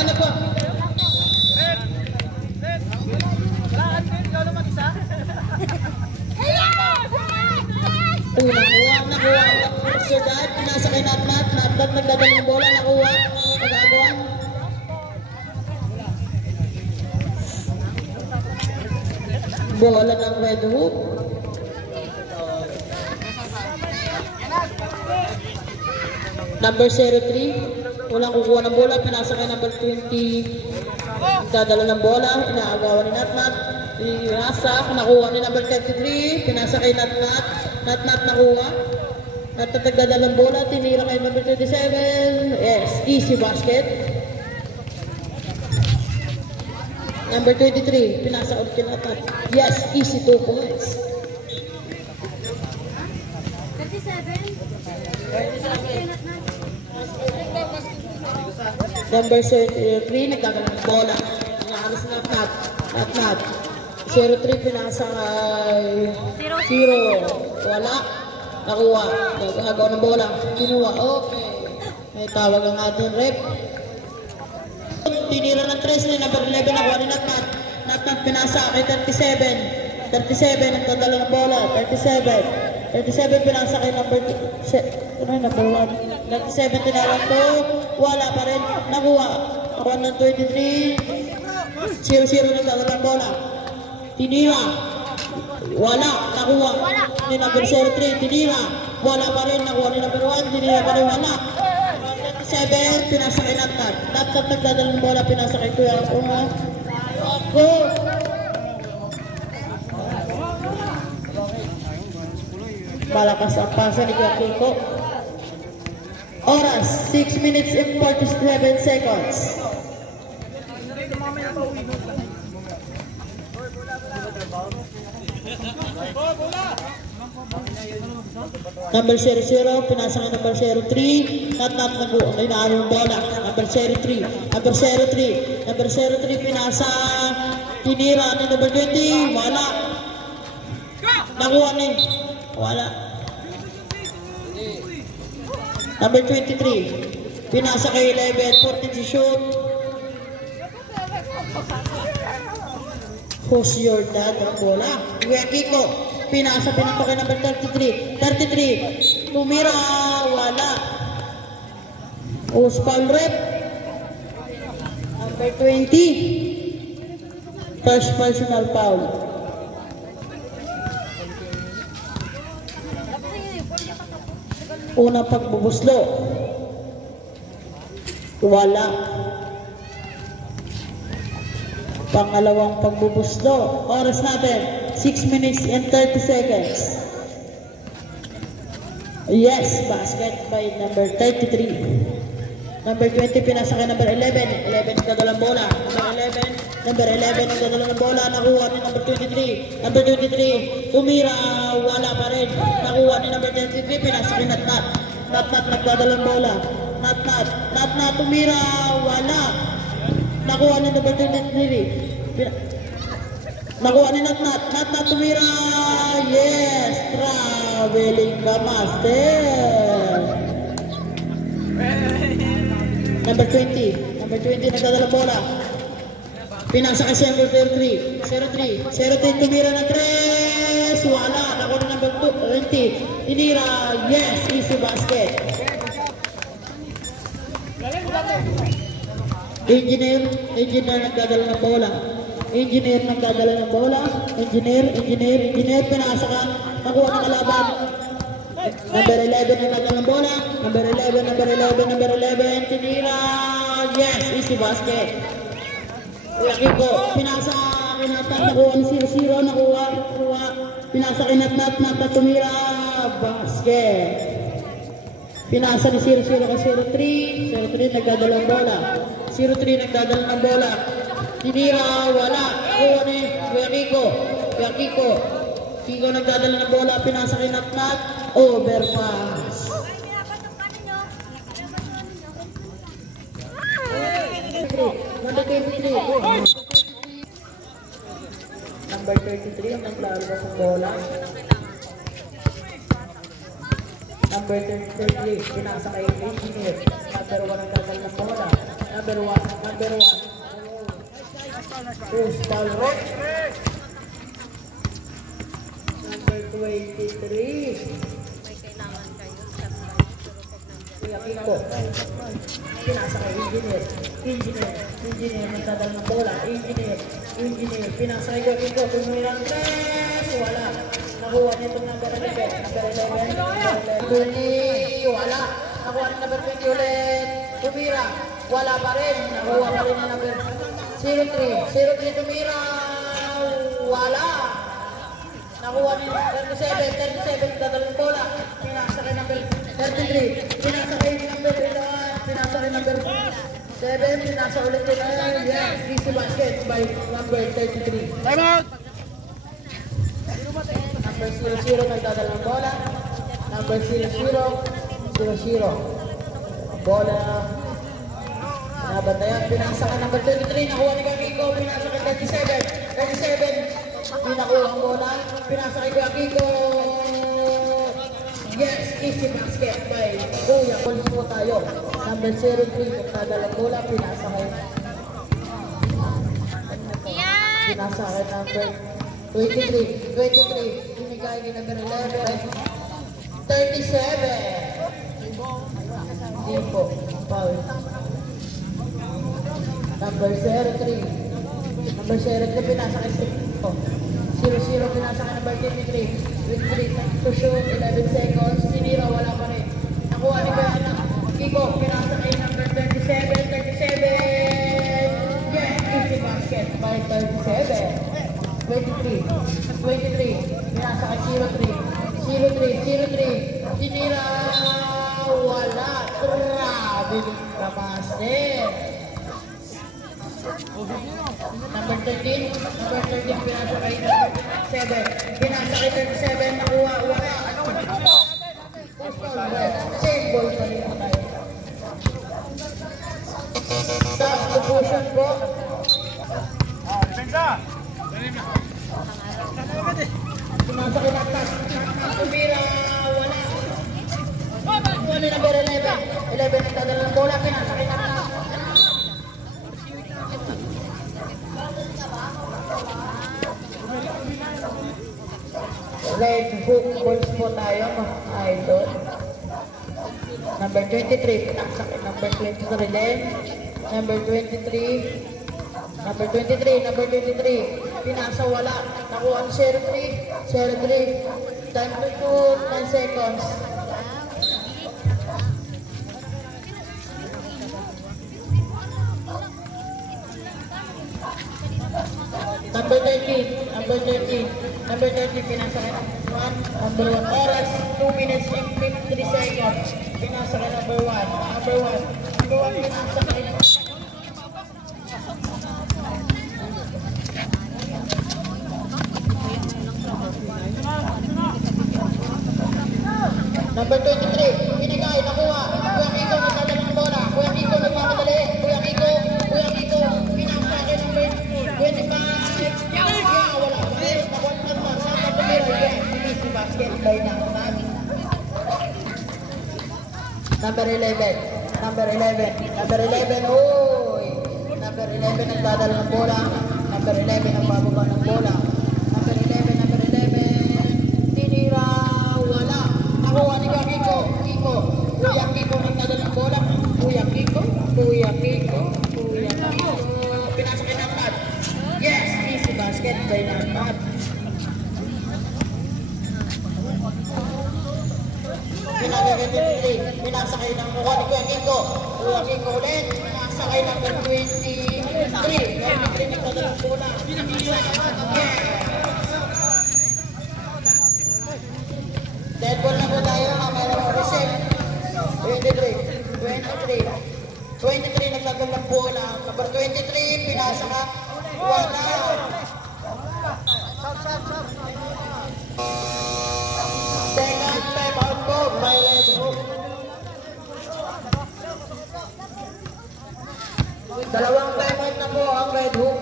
Tawagan na po. Nakuha. Sir Dad, pinasa kay Natnat. Natnat nagdadala ng bola. Nakuha. Nagagawa. Bola ng Red Hoop. Number 03. Walang kukuha ng bola. Pinasa kay number 20. Nagdadala ng bola. Inaagawa ni Natnat. Pinasa. Nakuha ni number 33. Pinasa kay Natnat. Natnat nakuha. Natnat nagdadala ng bola. Tinira kay number 27. Yes. Easy basket. Number 23. Pinasa ulit kay Natnat. Yes. Easy 2 points. 37. Number 3, nagdadala ng bola. Nangahalas na Natnat. 03, pinasa kay 0. Wala. Nakuha. Nagagawa ng bola. Kinuha. Okay. May tawag ang ating rep. Tinira ng 3 ni number 11. Nakuha ni Natnat. Natnat pinasa kay 37. 37, nagdadala ng bola. 37 pinasa kay number 1. 37 tinalang to. Wala pa rin. Nakuha. Nakuha ng 23. 0-0 nagdadala ng bola. Tinira. Wala. Nakuha. Ni number 03. Tinira. Wala pa rin. Nakuha ni number 1. Tinira pa rin. Wala. 37. Pinasa kay Natnat. Natnat nagdadala ng bola. Pinasa kay Kuya. Go. Malakas ang pasa ni Kuya Kiko. Oras, 6 minutes and 47 seconds. Number 00, pinasa kay number 03. Natnat nag-inaano ng bola. Number 03. Number 03. Number 03, pinasa. Tinira ni number 20. Wala. Nakuha ni. Wala. Number 23. Pinasa kay 11. 14 si shoot. Who's your dad? Ang bola. Kuya Kiko. Pinasa pinanto kay number 33. 33. Tumira. Wala. Who's foul rep? Number 20. First personal foul. Unang pagbubuslo. Wala. Pangalawang pagbubuslo. Oras natin, 6 minutes and 30 seconds. Yes, basket by number 33. Number 20, pinasa kay number 11. 11 nagdadala ng bola. Number 11 nagdadala ng bola. Nakuha ni number 23. Number 23, tumira. Wala pa rin. Nakuha ni number 23. Pinasa kay Natnat. Natnat nagdadala ng bola. Natnat tumira. Wala. Nakuha ni number 23. Nakuha ni Natnat. Natnat tumira. Yes. Traveling ka, master. Number 20. Number 20 nagdadala ng bola. Pinasa kay number 03. 03 tumira ng 3. Wala. Nakuha ni number 20. Tinira. Yes. Easy basket. Engineer nagdadala ng bola. Engineer pinasa ka. Nakuha ng kalaban. Number 11 nagdadala ng bola. Number 11. Tinira. Yes. Easy basket. Kuya Kiko. Pinasa kay Natnat. Nakuha ni 0-0. Nakuha. Pinasa kay Natnat. Tumira. Basket. Pinasa ni 0-0 kay 03. 03 nagdadala ng bola. 03 nagdadala ng bola. Tinira. Wala. Nakuha ni Kuya Kiko. Kiko nagdadala ng bola. Pinasa kay Natnat. Overpass. Number 23. Number 33 ang naglalabas ng bola. Number 33, pinasa kay Engineer. Number 1 ang nagdadala ng bola. number 1. Push ball rock. Number 23. Kuya Kiko. Pinasa kay Engineer. Nagdadala ng bola. Engineer. Pinasa kay Kuya Kiko. Tumirang tres. Wala. Nakuha niya itong number 11. Wala. Nakuha niya number 20 ulit. Tumira. Wala pa rin. Nakuha pa rin ang number 03. Tumira. Wala. Nakuha niya 37. Nagdadala ng bola. Pinasa kay number 33. Pinasa kay number 11. Pinasa kay number 7. Pinasa ulit kay number. Yes. Easy basket by number 33. Time out! Number 00 nagdadala ng bola. Number 00. Bola. Nabantayan. Pinasa kay number 23. Nakuha ni Kiko. Pinasa kay 37. Pinakuha ang bola. Pinasa kay Kiko. Yes, easy basket by Kuya. Polis po tayo. Number 03, nagdadala ng bola. Pinasa kay number 23. Binigay kay number 11. 37. Hindi po. Foul. Number 03. Pinasa kay 00 pinasa kay number 23. 23 to shoot, 11 seconds. Sinira, wala pa rin. Nakuha ni Kuya Kiko. Pinasa kay number 37. Yes, easy basket by 37. 23. Pinasa kay 03. Sinira, wala. Grabe ka, master. Number 13 pinasa kay 7. Pinasa kay 37, nakuha, wala. Same ball pa rin po tayo. Substitution po. Pinasa kay Naktas. Tumira, wala. Ano yung number 11? 11 nagdadala ng bola, pinasa kay Naktas. Red hook balls po tayo mga idol. Number 23, pinasa kay number 23. Number 23, pinasa wala. Nakuha ang 03. Time to shoot, 9 seconds. Number 30, pinasa kay number 1 oras, 2 minutes and 53 seconds. Pinasa kay number 1. Pinasa kay number 23, binigay, nakuha. Kuya Kiko, nagdadala ng bola. Kuya Kiko, nagmamadali. Kuya Kiko, pinasa kay number 25. Wala. Easy basket by Naktas. Number 11. Oy! Number 11 nagdadala ng bola. Number 11 ang bababa ng bola. Number 11. Tinira. Wala. Nakuha ni Kuya Kiko. Kuya Kiko nagdadala ng bola. Kuya Kiko. Pinasa kay Naktas. Yes! Easy basket by Naktas. Pinasa kayo ng mukha ni Kuya Kiko ulit. Pinasa kayo ng 23. Nagdadala ng bola. Dead ball na po tayo. Meron receive. 23 nagdadala ng bola. Number 23, pinasa ka. Wala. Second time out po by Red Hook. Dalawang time out na po ang Red Hook.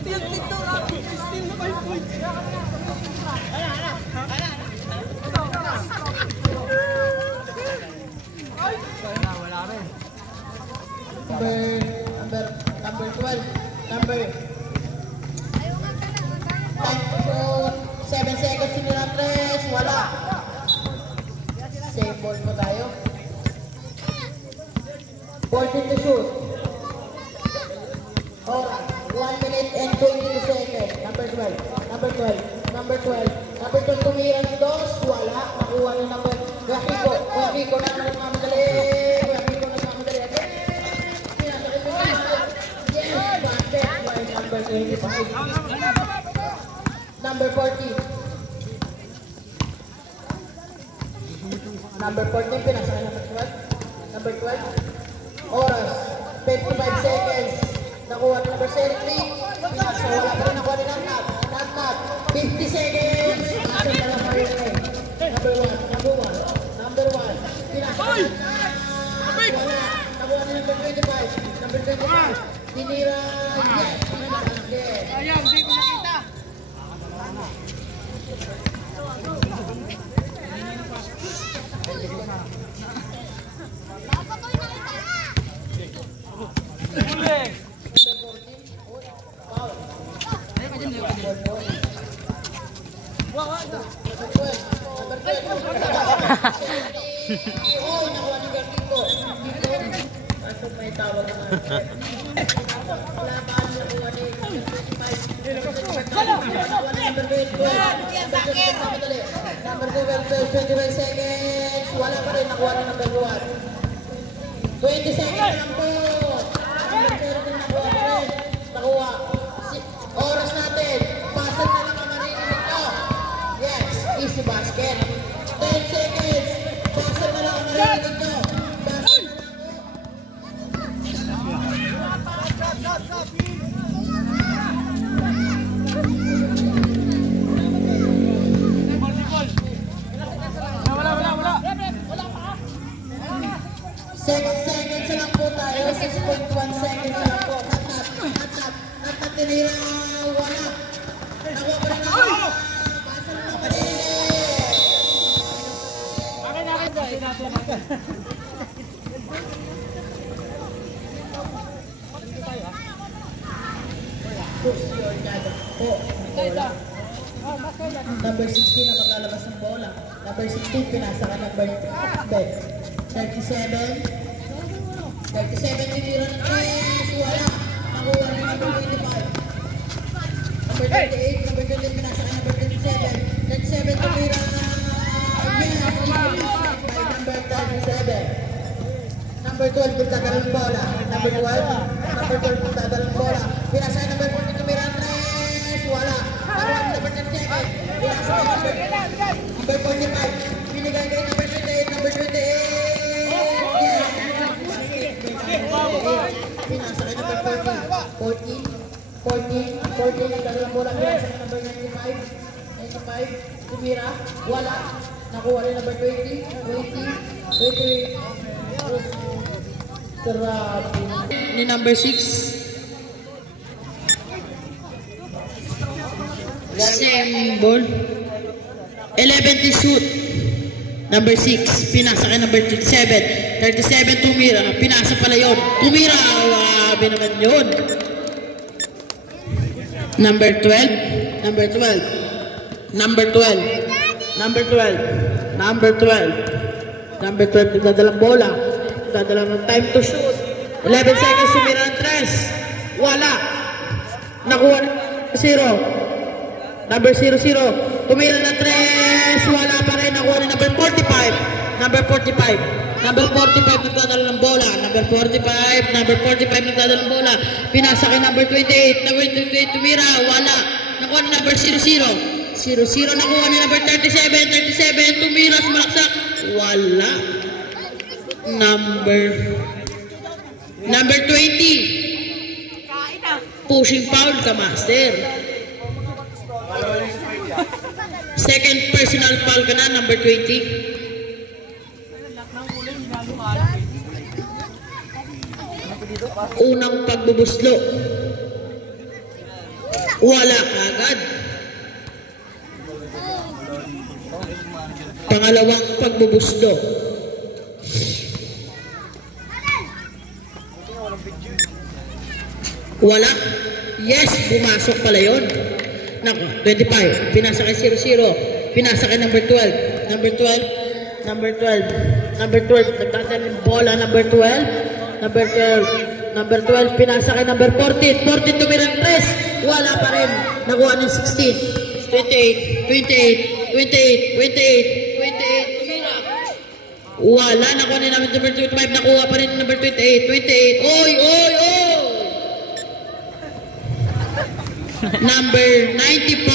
Still dito, Rocky. Still na 5 points. Number 12. Number 7 seconds sinira 3. Wala. Same ball po tayo. 14 to shoot. Oras. 1 minute and 22 seconds. Number 12. Number 12. Number 12. Number 12 tumira ng 2. Wala. Nakuha ng number. Grafico. Grafico na nagmamadali. Grafico na nagmamadali. Again. Yes. Basket. Number 25. Number 40. Number 14. Pinasa ka number 12. Number 12. Oras. 55 seconds. Nakuha ng number 73. Pinasa. Wala pa rin nakuha ni Nat. 50 seconds. Nasa na lang kayo ngayon. Number 1. Number 1. Pinasa. Wala. Nakuha ni number 25. Number 25. Tinira. Yes. Pinasket. Ayaw, hindi ko nakita. Oh, nakuha ni Gartico. Pasok may tawag naman. Laban nakuha ni 25. Number 25 seconds. Wala pa rin nakuha ni number 1. 20 seconds lang po. Number 0 nakuha pa rin. Nakuha. Oras natin. Pasok na lang ang marinig nyo. Yes, easy basket. 10 seconds. Pasok na lang ang marinig nyo. Pasok na lang po. 6 seconds lang po tayo. 6.1 seconds lang po. Natat. Tinira. Wala. Nakuha pa rin ako. Pasok na pa rin. Number 16 na maglalabas ng bola. Number 16 pinasa ka number 37. 37 tinira ng 3. Wala. Nakuha rin number 25. Number 28. Number 28 pinasa ka number 37. 37 tinira. Yes. By number 37. Number 12 pinasa ng bola. Number 12. Number 12 pinasa ng bola. Pinasa ka number 40 tinira ng 3. Wala. Number 37. Pinasa ka number 45. Binigay kay number 28. Number 28. Pinasa kay number 14. 14 ang dalang bola. Pinasa kay number 95. Tumira. Wala. Nakuha rin number 20. 23. Grabe. Ni number 6. Same ball. 11 to shoot. Number 6. Pinasa kay number 37. 37 tumira. Pinasa pala yun. Tumira. Wabi naman yun. Number 12. Number 12. Number 12. Number 12. Number 12. Number 12. Nagdadalang bola. Nagdadalang ng time to shoot. 11 seconds tumira ng 3. Wala. Nakuha ng 0. Number 00. Tumira ng 3. Wala pa rin. Nakuha ng number 45. Number 45. Number 45 nagdadala ng bola. Number 45. Number 45 nagdadala ng bola. Pinasa kay number 28. Number 28 tumira. Wala. Nakuha ng number 00. 00 nakuha ni number 37. 37 tumira. Sumalaksak. Wala. Number 20. Pushing foul ka, master. Second personal foul ka na, number 20. Unang pagbubuslo. Wala agad. Pangalawang pagbubuslo. Wala. Yes, pumasok pala yun. 25. Pinasa kay 0-0. Pinasa kay number 12. Number 12. Number 12. Number 12. Nagdadala ng bola. Number 12. Number 12. Number 12. Pinasa kay number 14. 14 tumira ng 3. Wala pa rin. Nakuha ng 16. 28. 28. 28. 28. 28. Tumira. Wala. Nakuha ni number 25. Nakuha pa rin number 28. 28. Oy! Oy! Oy! Number 95.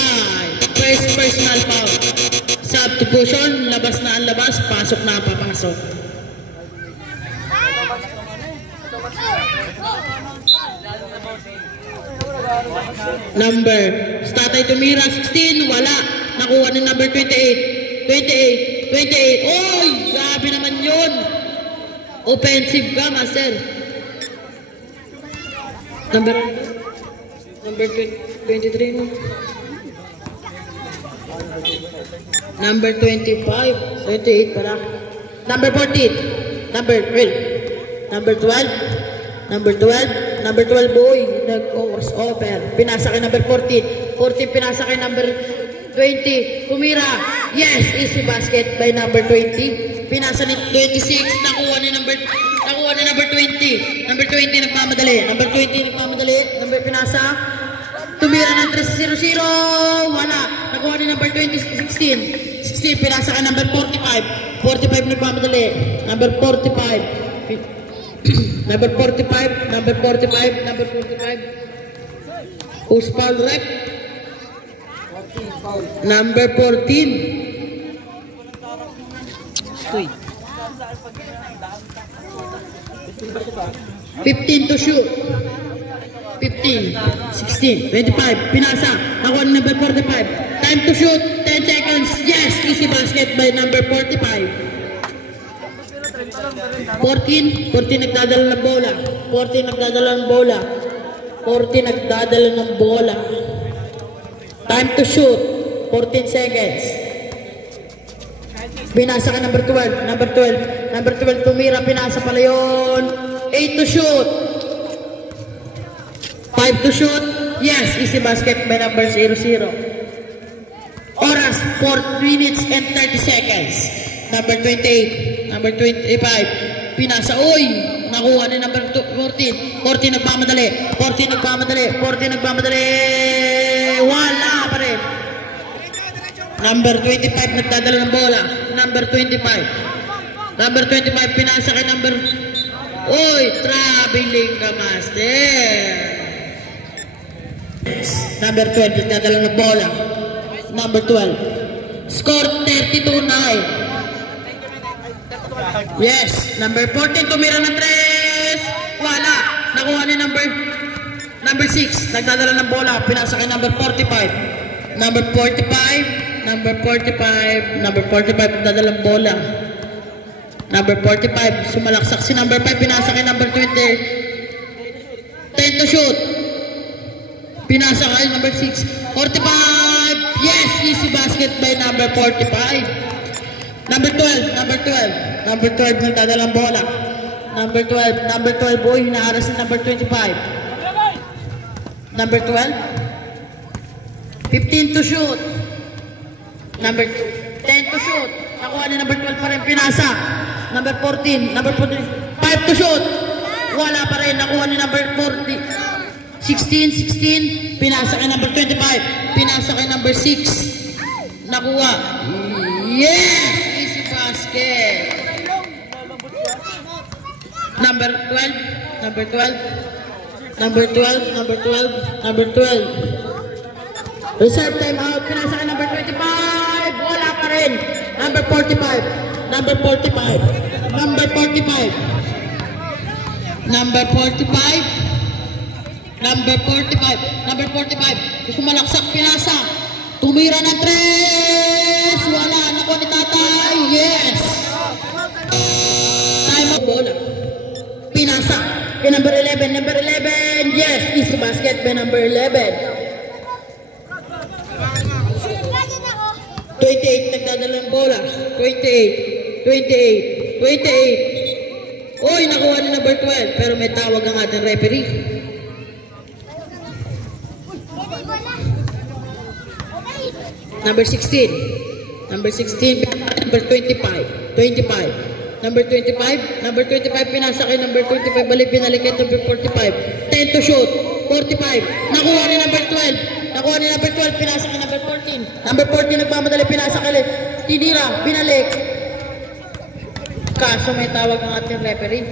First personal foul. Substitution. Labas na ang labas. Pasok na ang papasok. Number. Statay tumira. 16. Wala. Nakuha ni number 28. 28. 28. Oy! Grabe naman yun. Offensive ka, master. Number 23 no? Number 25. 28 pala. Number 14. Number 12. Number 12. Number 12. Number 12 boy. Nag-cross over. Pinasa kay number 14. 14 pinasa kay number 20. Tumira. Yes, easy basket by number 20. Pinasa ni 26. Nakuha ni number 20. Number 20 nagmamadali. Number 20 nagmamadali. Number pinasa. Tumira ng 3-0-0. Wala. Nakuha ni number 20. 16. 16 pinasa ka number 45. 45 nagmamadali. Number 45. Number 45. Number 45. Number 45. Who's foul rep? Number 14. 15 to shoot. 15, 16, 25, pinasa. Nakuha ni number 45. Time to shoot, 10 seconds. Yes, easy basket by number 45. 14 nagdadala ng bola. 14 nagdadala ng bola. 14 nagdadala ng bola. Time to shoot, 14 seconds. Pinasa ka number 12. Number 12. Number 12 tumira. Pinasa pala yun. 8 to shoot. 5 to shoot. Yes, easy basket by number 00. Oras, 4 minutes and 30 seconds. Number 28. Number 25. Pinasa. Uy! Nakuha ni number 14. 14 nagmamadali. 14 nagmamadali. 14 nagmamadali. Wala pa rin. Number 25 nagdadala ng bola. Number 25. Number 25 pinasa kay number. Uy! Traveling ka, master. Number 12 nagdadala ng bola. Number 12. Score 32-9. Yes. Number 14 tumira ng 3. Wala. Nakuha ni number 6. Nagdadala ng bola. Pinasa kay number 45. Number 45. Number 45. Number 45 nagdadala ng bola. Number 45. Sumalaksak si number 5. Pinasa kay number 20. 10 to shoot. Pinasa kay number 6. 45. Yes, easy basket by number 45. Number 12. Number 12. Number 12 nagdadala ng bola. Number 12. Number 12 boy. Hinaaras si number 25. Number 12. 15 to shoot. Number 10 to shoot. Nakuha ni number 12 pa rin. Pinasa. Number 14. Number 14. 5 to shoot. Wala pa rin. Nakuha ni number 40. 16. Pinasa kay number 25. Pinasa kay number 6. Nakuha. Yes! Easy basket. Number 12. Number 12. Number 12. Number 12. Number 12. Reserve time out. Pinasa kay number 25. Wala pa rin. Number 45. Number 45. Number 45. Number 45. Number 45. Number 45. Gusto malaksak. Pinasa. Tumira ng 3. Wala. Nakuha ni tatay. Yes. Time of bola. Pinasa. Kay number 11. Number 11. Yes. Easy basket by number 11. 28, nagdadala ng bola. 28, 28, 28. Uy, nakuha ni number 12. Pero may tawag ang ating referee. Number 16. Number 16. Number 25. 25. Number 25. Number 25. Pinasa kay number 25. Binalik kay number 45. 10 to shoot. 45. Nakuha ni number 12. Nakuha ni number 12. Pinasa kay number 14. Number 14. Nagmamadali. Pinasa kay tinira. Binalik. Kaso may tawag ng ating referee.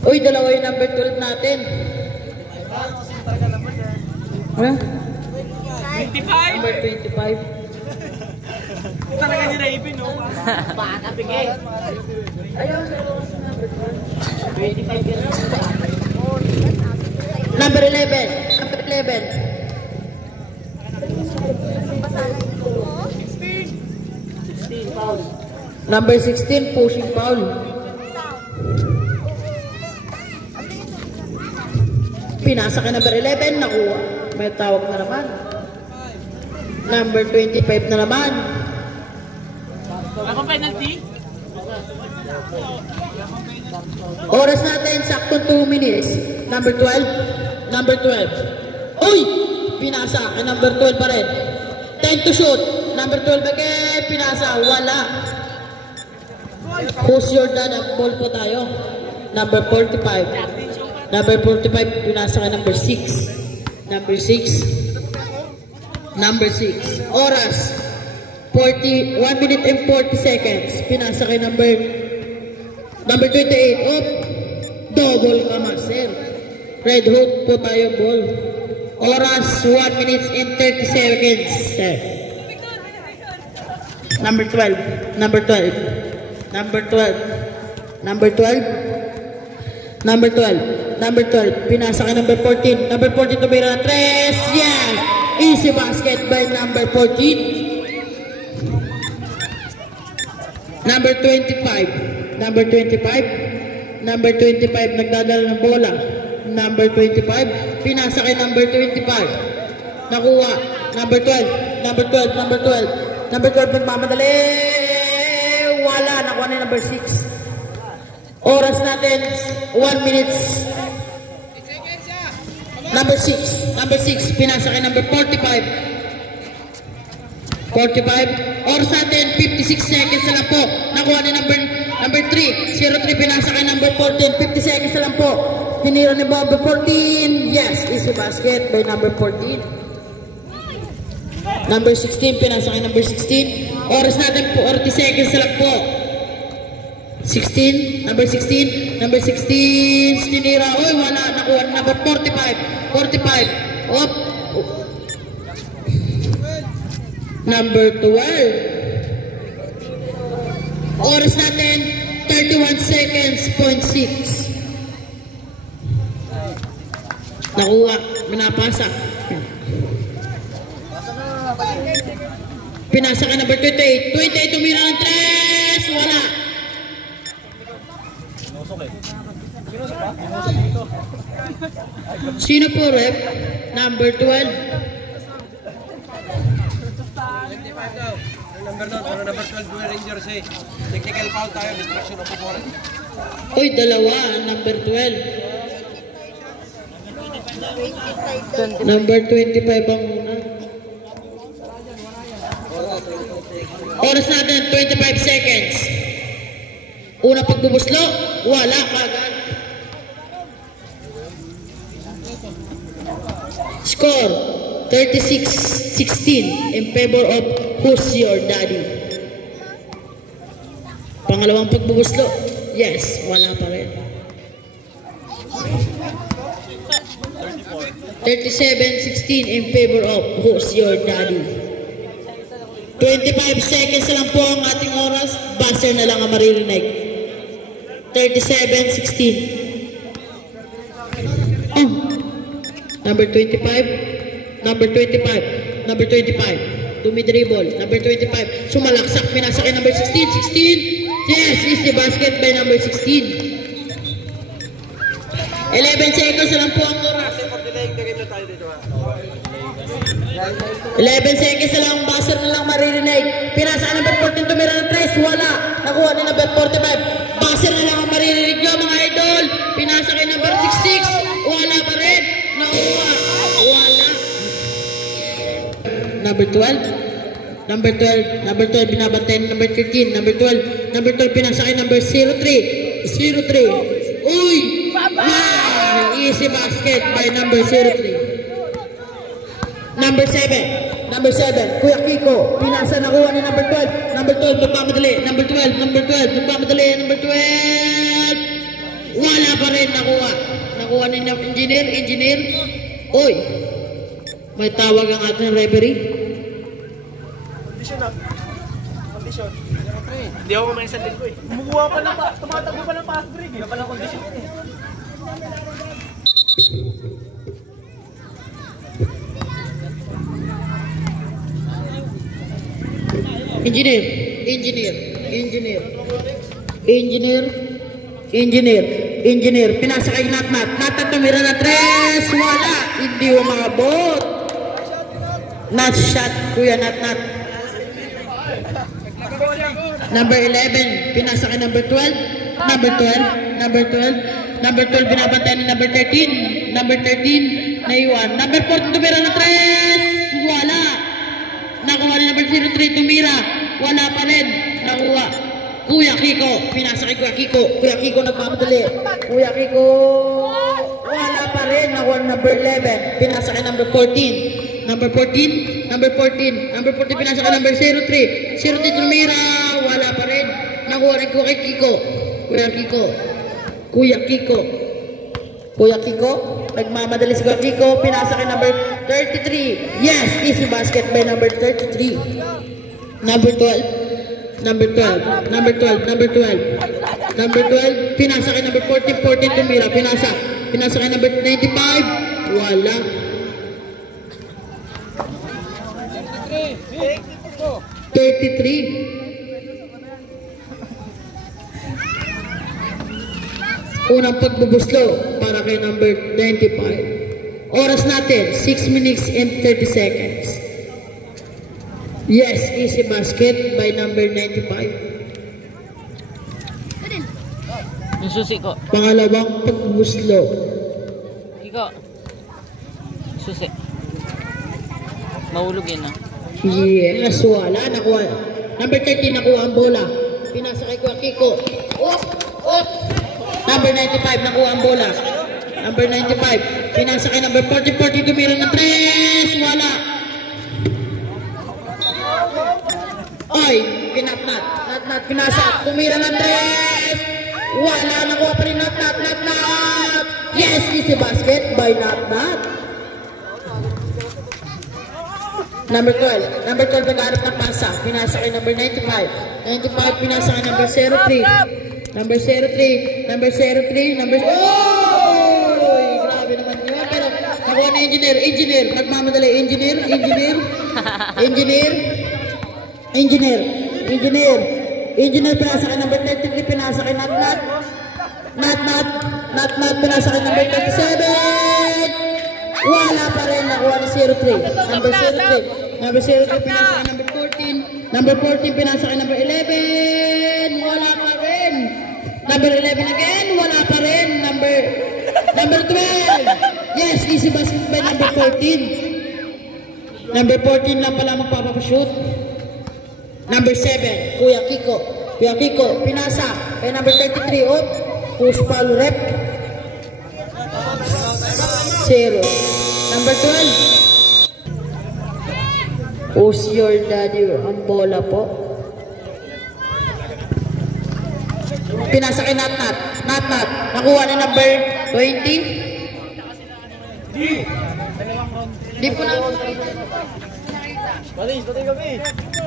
Uy, dalawa yung number 12 natin. Ano? 25? Number 25. Talaga ni Raven, no? Baka bigay. Ayun, number 12. 25 yun. Number 11. Number 11. 16 foul. Number 16, pushing foul. Pinasa ka number 11, nakuha. May tawag na naman. Number 25 na naman. Ako penalty? Oras natin, sakto 2 minutes. Number 12. Number 12. Uy! Pinasa ka number 12 pa rin. 10 to shoot. Number 12 again. Pinasa. Wala. Who's your dad? Ball po tayo. Number 45. Number 45, pinasa ka number 6. Number 6. Number 6. Oras. 1 minute and 40 seconds. Pinasa ka number 28. Up. Double ka, master. Red hook po tayo, ball. Oras, 1 minute and 30 seconds. Number 12. Number 12. Number 12. Number 12. Number 12. Number 12. Pinasa ka number 14. Number 14 tumira na 3. Yes! Easy basket by number 14. Number 25. Number 25. Number 25. Nagdadala ng bola. Number 25. Pinasa kay number 25. Nakuha. Number 12. Number 12. Number 12. Number 12. Nagmamadali. Wala. Nakuha ni number 6. Oras natin, 1 minute. Number 6. Number 6. Pinasa kay number 45. 45. Oras natin, 56 seconds na lang po. Nakuha ni number 3. 03. Pinasa kay number 14. 50 seconds na lang po. Tinira ni number 14. Yes, easy basket by number 14. Number 16. Pinasa kay number 16. Oras natin po, 40 seconds na lang po. 16, number 16, number 16, tinira, oy, wala, nakuha, number 45, 45, op, number 12, oras natin, 31 seconds, 0.6, nakuha, minapasa, pinasa ka number 28, 28, tumira ng 3, wala, sino po rep? Number 12. Number 12 wearing jersey. Technical foul tayo, distraction of opponent. Uy, dalawa, number 12. Number 25 ang una. Oras natin, 25 seconds. Una pagbubuslo, wala kagad. Score, 36-16 in favor of Who's Your Daddy. Pangalawang pagbubuslo, yes, wala pa rin. 37-16 in favor of Who's Your Daddy. 25 seconds lang po ang ating oras, buzzer na lang ang maririnig. 37-16. Number 25. Number 25. Number 25. Dumidribble. Number 25. Sumalaksak. Pinasa kay number 16. 16. Yes, is the basket by number 16. 11 seconds lang po ang oras. 11 seconds na lang, buzzer na lang maririnig. Pinasa ka number 14, tumira ng 3, wala. Nakuha ni number 45. Buzzer na lang ang maririnig nyo mga idol. Pinasa kay number 66, wala pa rin. Nakuha, wala. number 12. Number 12 binabantay ni number 13. Number 12 pinasa kay number 03. 03. Uy! Wow! Easy basket by number 03. Number 7, Kuya Kiko, pinasa nakuha ni number 12. Number 12, nagpamadali. Number 12, nagpamadali. Number 12. Wala pa rin nakuha. Nakuha ni engineer. Uy! May tawag ang ating referee. Condition. Hindi ako kumain sa ko eh. Kumukuha pa lang pa. Tumatakbo pa lang fast break eh. Pala condition eh. Engineer. Pinasa kay Natnat. Natnat tumira na 3. Wala. Hindi umabot. Not shot, Kuya Natnat. Number 11. Pinasa kay number 12. Number 12 binabantay ni number 13. Number 13 naiwan. Number 14 tumira na 3. Wala. Nakuha ni number 03 tumira. Wala pa rin. Nakuha. Kuya Kiko. Pinasa kay Kuya Kiko. Kuya Kiko nagmamadali. Kuya Kiko. Wala pa rin. Nakuha ni number 11. Pinasa kay number 14. Number 14 pinasa kay number 03. 03 tumira. Wala pa rin. Nakuha ni Kuya Kiko. Kuya Kiko. Nagmamadali si Kuya Kiko. Pinasa kay number 33. Yes, easy basket by number 33. Number 12. Pinasa kay number 14 tumira. Pinasa kay number 95. Wala. 33. Unang pagbubuslo para kay number 95. Oras natin, 6 minutes and 30 seconds. Yes, easy basket by number 95. Yung susi ko. Pangalawang pagbubuslo. Iko. Susi. Mahulog yun ah. Yes, wala. Nakuha. Number 13 nakuha ang bola. Pinasa kay Kuya Kiko. Number 95 nakuha ang bola. Number 95. Pinasa kay number 40 tumira ng 3. Wala. Ay, pinatnat. Natnat pinasa. Tumira ng 3. Wala. Nakuha pa rin Natnat. Yes, easy basket by Natnat. Number 12 nag-aarap ng pasa. Pinasa kay number 95. 95 pinasa kay number 03. Number 03. Oh! Grabe naman yun. Pero nakuha na engineer. Nagmamadali. Engineer pinasa kay number 33. Pinasa kay Natnat. Natnat pinasa kay number 37. Wala pa rin. Nakuha ni 03. Number 03 pinasa kay number 14. Number 14 pinasa kay number 11. Wala pa rin. Number 11 again. Wala pa rin. Number 12. Yes, easy basket by number 14. Number 14 lang pala magpapapashoot. Number 7, Kuya Kiko, pinasa kay number 33. Push foul rep. 0. Number 12. Who's your daddy? Ang bola po. Pinasa kay Natnat. Nakuha ni number 20. Di po na.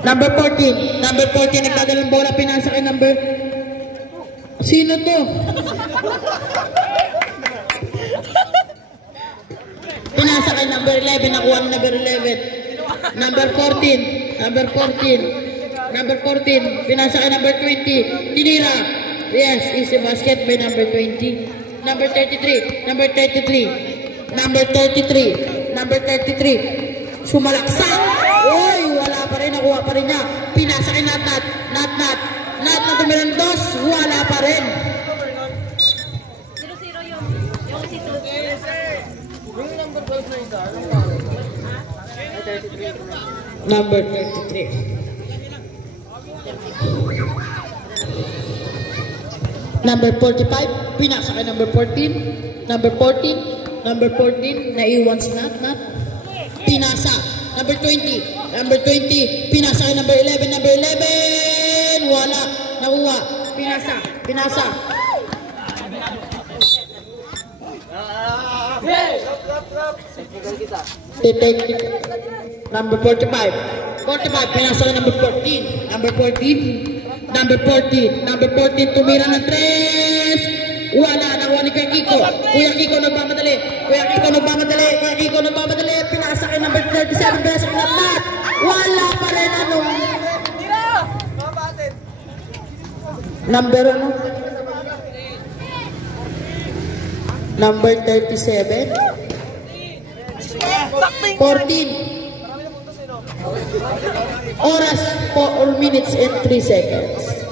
Number 14. Nagdadalang bola. Pinasa kay number. Sino to? Pinasa kay number 11. Nakuha ni number 11. Number 14. Pinasa kay number 20. Tinira. Yes, easy basket by number 20. Number 33. Sumalaksak. Uy, wala pa rin. Nakuha pa rin niya. Pinasa kay Natnat. Natnat tumirang 2. Wala pa rin. 0-0 yung si Tutu. Yung number 12 na isa. 33. Number 33. Number 45, pinasa kay number 14. Number 14, number 14, naiwan si Nat. Pinasa. Number 20, number 20, pinasa kay number 11. Number 11, wala. Nakuha. Pinasa. Number 45. 45, pinasa kay number 14. Number 14, tumira ng 3. Wala, nakuha ni Kuya Kiko. Kuya Kiko nagmamadali. Pinasa kay number 37, pinasa kay number. Wala pa rin ano. Number ano? Number 37. 14. Oras 4 minutes and 3 seconds.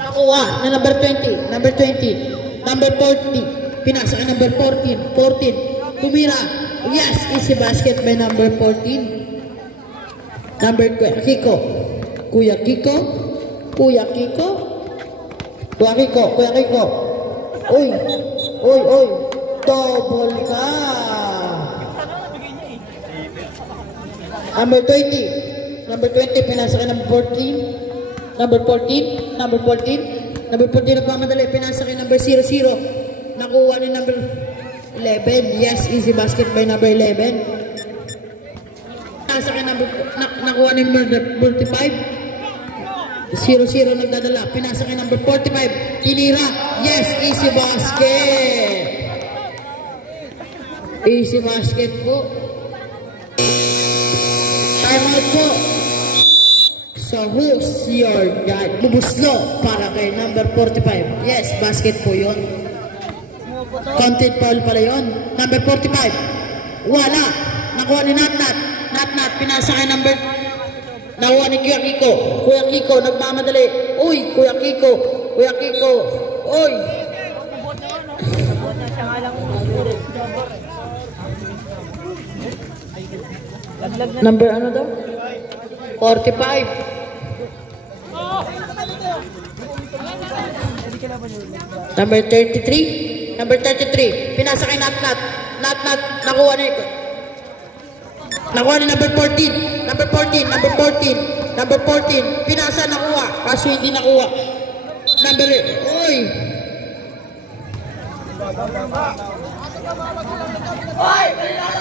Nakuha na number 20. Number 40. Pinasa ka number 14. Tumira. Yes, easy basket by number 14. Number Kuya Kiko. Uy. Double ka. Number 20, pinasa ka number 14. Number 14, nagmamadali, pinasa ka number 00. Nakuha ni number 11. Yes, easy basket by number 11. Pinasa ka nakuha ni number 45. 0-0 nagdadala. Pinasa kay number 45. Tinira. Yes, easy basket. Easy basket po. Time out po. So who's your dad? Bubuslo para kay number 45. Yes, basket po yun. Content foul pala yun. Number 45. Wala. Nakuha ni Nat. Pinasa kay number. Nakuha ni Kuya Kiko, nagmamadali. Uy, Kuya Kiko. Uy. Number ano daw? 45. Number 33. Pinasa kay Nat. Nakuha ni number 14. Number 14. Pinasa, nakuha. Kaso hindi nakuha. Uy.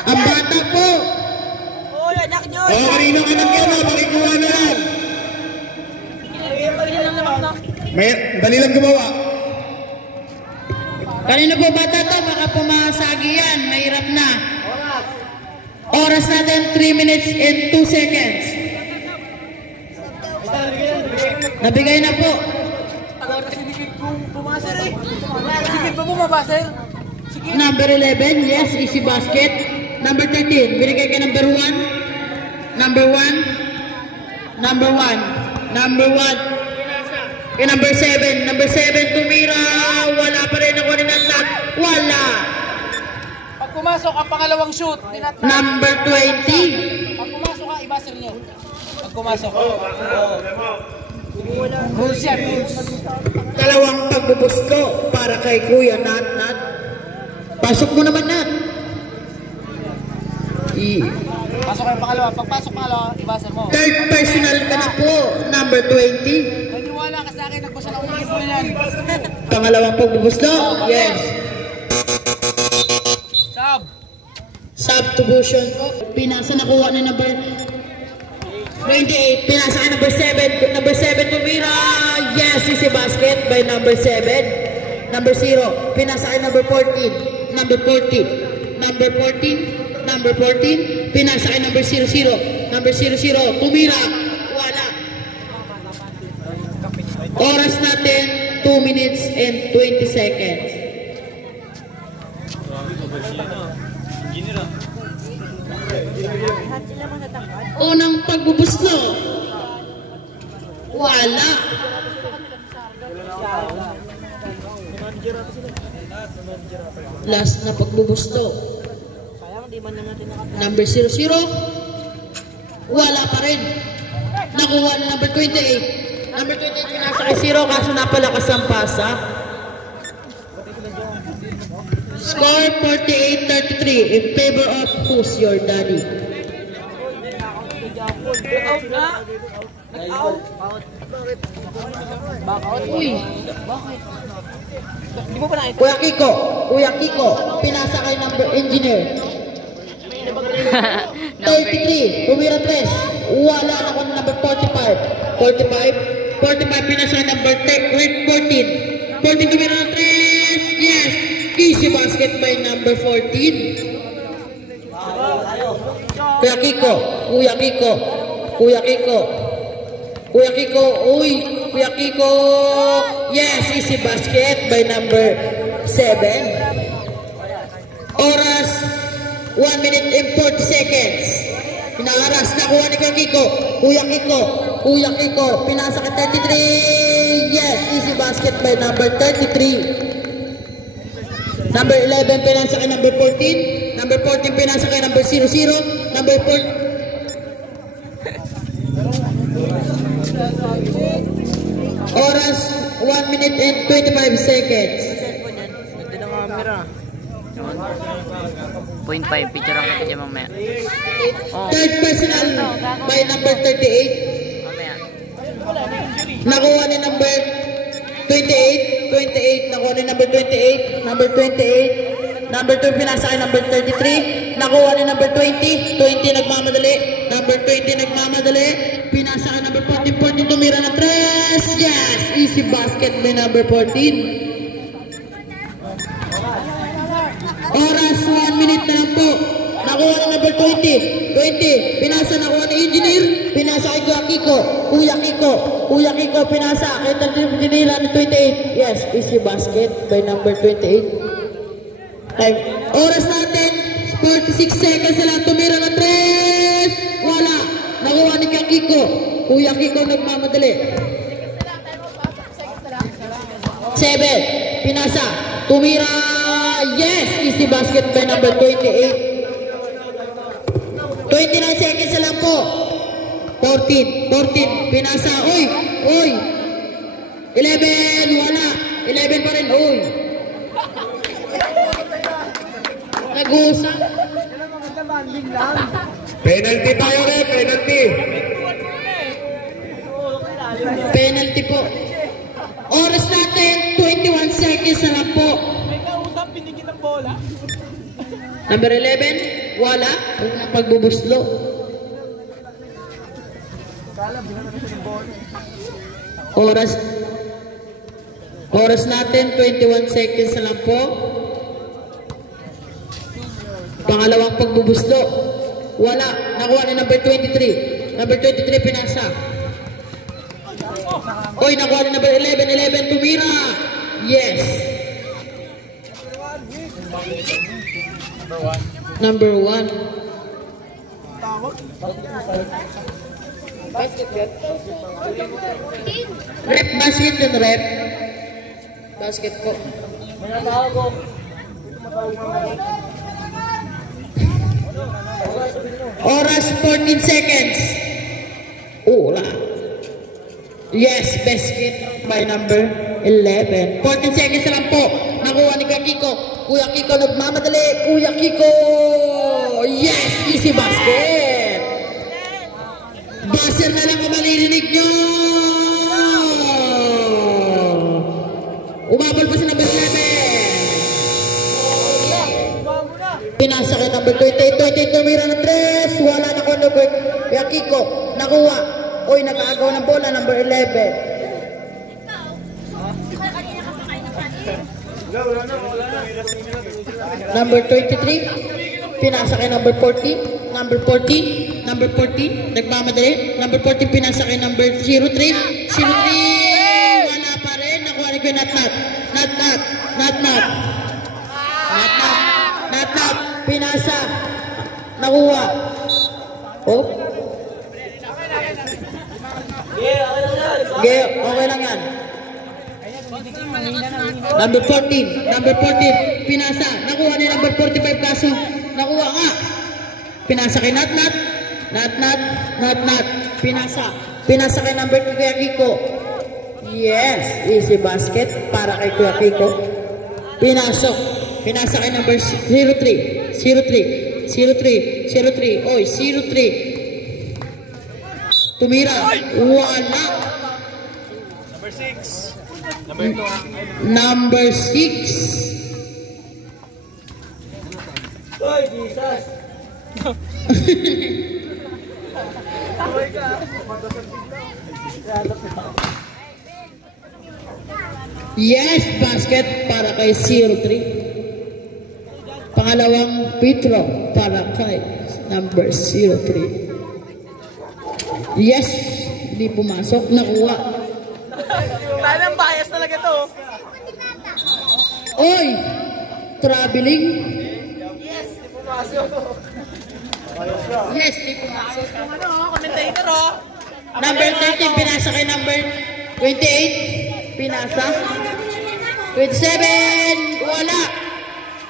Ang bata po. Kanino ka nang gano'n? Pakikuha na lang. Dali lang gumawa. Kanino po bata to? Baka pumasagi yan. Mahirap na. Oras natin 3 minutes and 2 seconds. Nabigay na po. Number 11, yes, easy basket. Number 13, binigay ka number 1. Number 1. Okay, number 7. Number 7, tumira. Wala pa rin ako ninanat. Wala. Pag pumasok ang pangalawang shoot, Number 20. Pag pumasok ka, ibasir niyo. Pag pumasok. Rules yan, rules. Dalawang pagbubusko para kay Kuya Nat. Pasok mo naman, Nat. Pasok kayo pangalawa. Pagpasok pangalawa, ibasir mo. Third personal ka na po. Number 20. Maniwala ka sa akin, nagbasa na ulit mo yan. Pangalawang pagbubusko. Yes. Substitution. Pinasa nakuha na number 28. Pinasa ka number 7. Number 7 tumira. Yes, easy basket by number 7. Number 0. Pinasa ka number 14. Number 14. Pinasa ka number 00. Number 00. Tumira. Wala. Oras natin 2 minutes and 20 seconds. Unang pagbubuslo. Wala. Last na pagbubusto. Number 00. Wala pa rin. Nakuha na number 28. Number 28 pinasa kay 0 kaso napalakas ang pasa. Score 48-33 in favor of Who's Your Daddy. Out na. Nag-out. Uy. Di mo pa nakita? Kuya Kiko, pinasa kay number engineer. 33, tumira 3. Wala na ko number 45. 45 pinasa kay number 14. 14 tumira na 3. Yes, easy basket by number 14. Kuya Kiko, uy, Kuya Kiko, yes, easy basket by number 7. Oras, 1 minute and 40 seconds. Pinaaras, nakuha ni Kuya Kiko, pinasa ka 33, yes, easy basket by number 33. Number 11, pinasa ka number 14. Number 14, pinasa ka number 00. Number 4, oras 1 minute and 25 seconds. Nandun ang camera. 0.5 picture ako kanya mamaya. Oh, Third personal by number 38. mamaya. Nakuha ni number 28. Nakuha ni number 28. Number 28. Number 2 pinasa kay number 33. Nakuha ni number 20. 20 nagmamadali. Number 20 nagmamadali. Pinasa kay number 14. 14 tumira na 3. Yes! Easy basket by number 14. Oras 1 minute na lang po. Nakuha ni number 20. 20. Pinasa nakuha ni engineer. Pinasa kay Kuya Kiko. Pinasa kay tinira ni 28. Yes, easy basket by number 28. Time. Oras natin 46 seconds na lang. Tumira na 3. Wala. Nakuha ni Kuya Kiko nagmamadali. 7. Pinasa. Tumira. Yes, easy basket by number 28. 29 seconds na lang po. 14. Pinasa. Uy. 11. Wala. 11 pa rin. Uy. Nag-uusap. Penalty tayo rin, penalty. Penalty po. Oras natin, 21 seconds na lang po. May kausap, pinigit ang bola. Number 11, wala. Pagbubuslo. Oras natin, 21 seconds na lang po. Pangalawang pagbubuslo. Wala. Nakuha ni number 23. Number 23 pinasa. Oy, nakuha ni number 11. 11 tumira. Yes. Number 1. Rep basket yun, rep. Basket po. Oras 14 seconds. Wala. Yes, basket by number 11. 14 seconds na lang po. Nakuha ni Kuya Kiko nagmamadali. Kuya Kiko. Yes, easy basket. Buzzer na lang kung malirinig nyo. Umabol pa si number 11. Pinasa kay number 28. 28 tumira ng 3. Wala na ko number. Kuya Kiko. Nakuha. Oy, nag-aagaw ng bola. Number 11. Number 23. Pinasa kay number 14. Number 14. Number 14. Nagmamadali. Number 14 pinasa kay number 03. 03. Wala pa rin. Nakuha rin ko Nat. Pinasa. Nakuha. Oh. Okay lang yan. Number 14. Number 14. Pinasa. Nakuha ni number 45 kaso. Nakuha nga. Pinasa kay Nat. Pinasa. Pinasa kay number 2 kay Kiko. Yes. Easy basket para kay Kuya Kiko. Pinasok. Pinasa kay number 03. 03. Oy, 03. Tumira. Wala. Number 6. Number 6. Oy, Jesus. Yes, basket para kay 03. Pangalawang Petro para kay number 03. Yes, hindi pumasok. Nakuha. Tanang bias talaga to. Oy! Traveling. Yes, di pumasok. Yes, hindi pumasok. Commentator oh. Number 13, pinasa kay number 28. Pinasa. 27. Wala.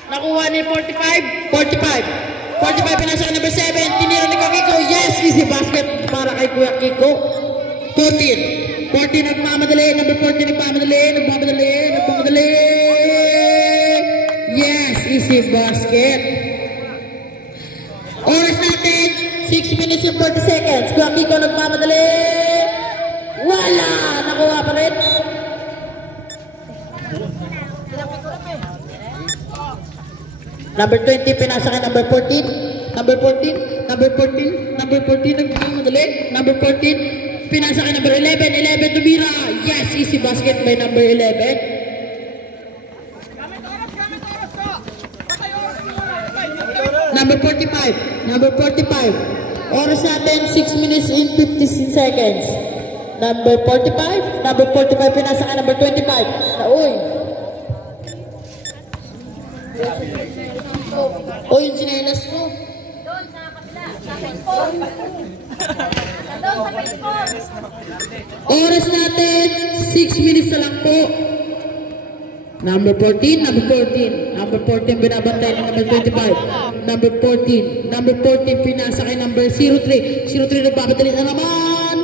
Nakuha ni 45. 45 pinasa kay number 7. Tinira ni Kiko. Yes, easy basket para kay Kuya Kiko. 14 nagmamadali. Number 14 nagmamadali. Yes, easy basket. Oras natin 6 minutes and 40 seconds. Kuya Kiko nagmamadali. Wala. Nakuha pa rin. Number 20 pinasa kay number 14. Number 14 nagmamadali. Number 14 pinasa kay number 11. 11 tumira. Yes, easy basket by number 11. Number 45. Oras natin 6 minutes and 50 seconds. Number 45 pinasa kay number 25. Uy. Uy, yung sinelas mo. Doon sa kapila, sa baseball. Doon sa baseball. Oras natin 6 minutes na lang po. Number 14 binabantay ng number 25. Number 14 pinasa kay number 03. 03 nagbabantay na naman.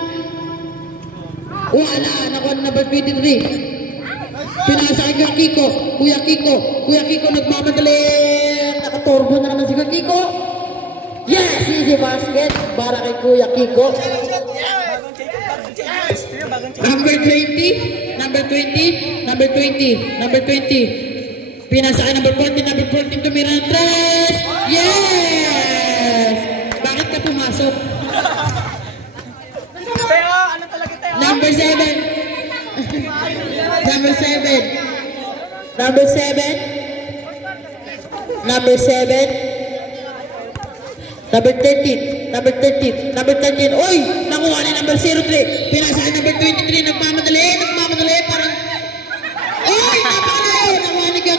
Wala, nakuha number 23. Pinasa kay Kuya Kiko nagbabantay. Nakaturbo na naman si Kuya Kiko. Yes, easy basket para kay Kuya Kiko. Number 20. Pinasa kay number 14 tumira ng 3. Yes! Bakit ka pumasok? Pero ano talaga tayo? Number 7. Number 13. Oy! Nakuha ni number 03. Pinasa kay number 23. Nagmamadali. Parang... Oy! Nakuha ni Kuya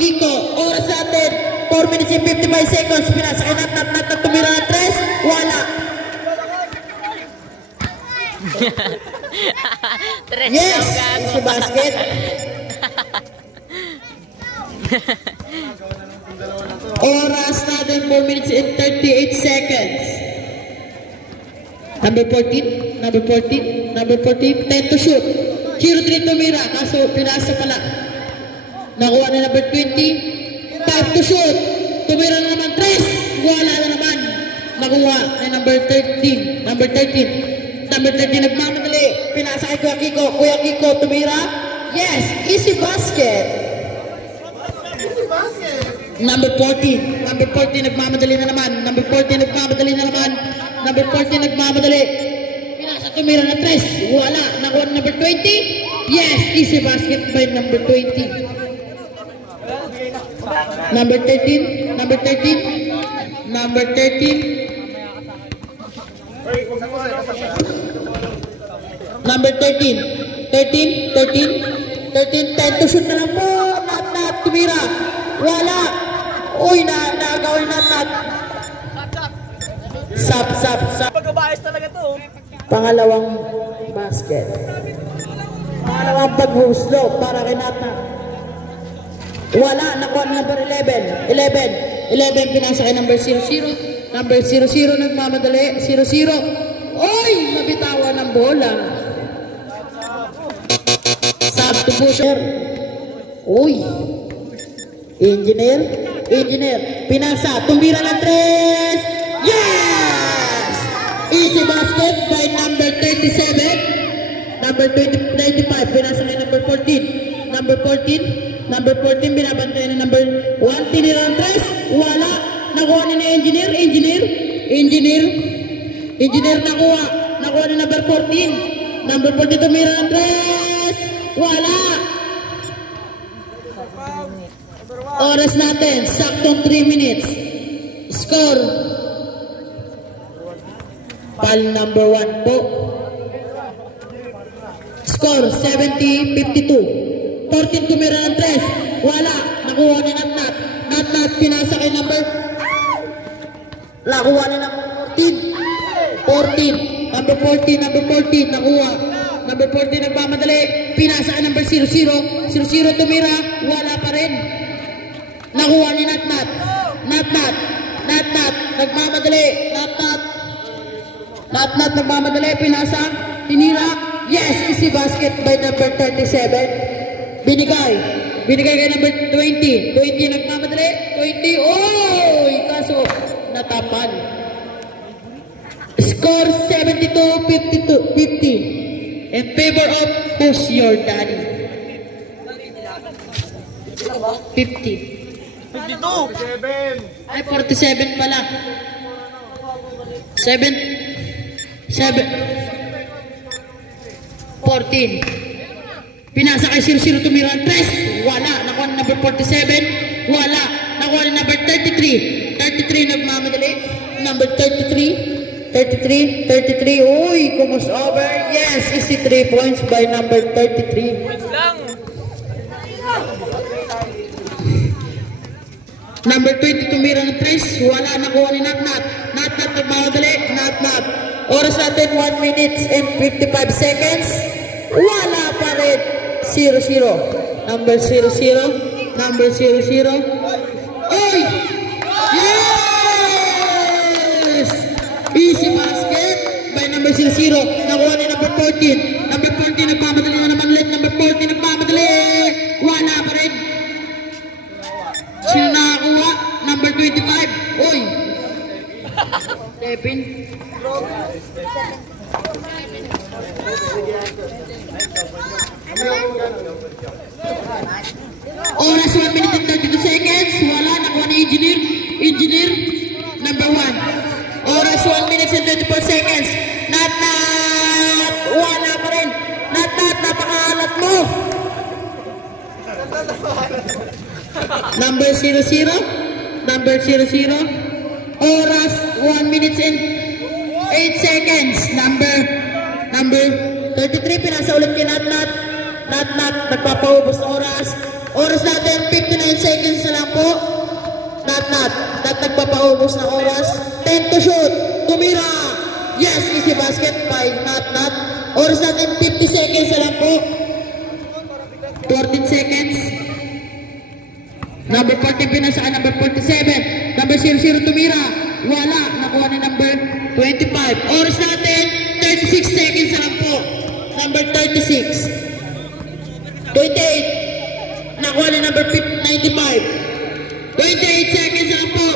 Kiko. Oras natin. 4 minutes and 55 seconds. Pinasa kay Nat tumira ng 3. Wala. Yes! Sa basket. Oras natin 4 minutes and 38 seconds. Number 14, 10 to shoot. 03 tumira, kaso pinasa pala. Nakuha na number 20, 5 to shoot. Tumira na naman 3, wala na naman. Nakuha na number 13. Number 13 nagmamadali. Pinasa kay Kuya Kiko tumira. Yes, easy basket. Number 14 nagmamadali na naman. Number 14 nagmamadali. Pinasa tumira na 3. Wala. Nakuha na number 20. Yes, easy basket by number 20. Number 13. Number 13, 10 to shoot na lang po. Nat, tumira. Wala. Uy, nagawin Nat. Sap. Pagkabayas talaga to. Pangalawang basket. Pangalawang paghuslo para kay Natnat. Wala, nakuha ni number 11. 11 pinasa kay number 00. Number 00 nagmamadali. 00. Oy! Mabitawan ng bola. Substitution. Uy! Engineer. Pinasa. Tumira ng 3. Yes! Easy basket by number 37. Number 25. Pinasa kay number 14. Number 14 binabantay na number 1. Tinira ng 3. Wala. Nakuha ni Engineer. Engineer nakuha. Nakuha ni number 14. Number 14 tumira ng 3. Wala. Oras natin, saktong 3 minutes. Score. Pal number 1 po. Score, 70-52. 14 tumira ng 3. Wala. Nakuha ni Natnat. Natnat, pinasa kay number. Nakuha ni number 14. Number 14, nakuha. Number 14 nagmamadali. Pinasa kay number 00. 00 tumira. Wala pa rin. Nakuha ni Natnat. Nagmamadali. Natnat nagmamadali. Pinasa. Tinira. Yes, easy basket by number 37. Binigay kay number 20. 20 nagmamadali. 20. Oy! Kaso, natapan. Score 72-50. In favor of Who's Your Daddy? 50. 52. Ay, 47 pala. 14. Pinasa kay 00 tumira 3. Wala. Nakuha ni number 47. Wala. Nakuha ni number 33. 33 nagmamadali. Number 33. Uy, kumus over. Yes, easy 3 points by number 33. Number 20 tumira ng 3. Wala. Nakuha ni Natnat. Natnat nagmamadali. Natnat. Oras natin 1 minutes and 55 seconds. Wala pa rin. 00. Number 00. Oy! Yes! Easy basket by number 00. Nakuha ni number 14. Number 14 nagmamadali na naman ulit. Number 14 nagmamadali. Wala pa rin. Sino nakakuha? Number 25. Oy! Stephen. Oras 1 minute and 32 seconds. Wala. Nakuha ni Engineer. Number 1. Oras 1 minute and 34 seconds. Natnat. Wala pa rin. Natnat. Napakaalat mo. Number 00. Oras 1 minute and 8 seconds. Number 33. Pinasa ulit kay Natnat. Nagpapaubos na oras. Oras natin 59 seconds na lang po. Natnat nagpapaubos na oras. 10 to shoot. Tumira. Yes, easy basket by Natnat. Oras natin 50 seconds na lang po. 14 seconds. Number 14 pinasa ka number 47. Number 00 tumira. Wala. Nakuha ni number 25. Oras natin 36 seconds na lang po. Number 36. 28. Nakuha ni number 95. 28 seconds na lang po.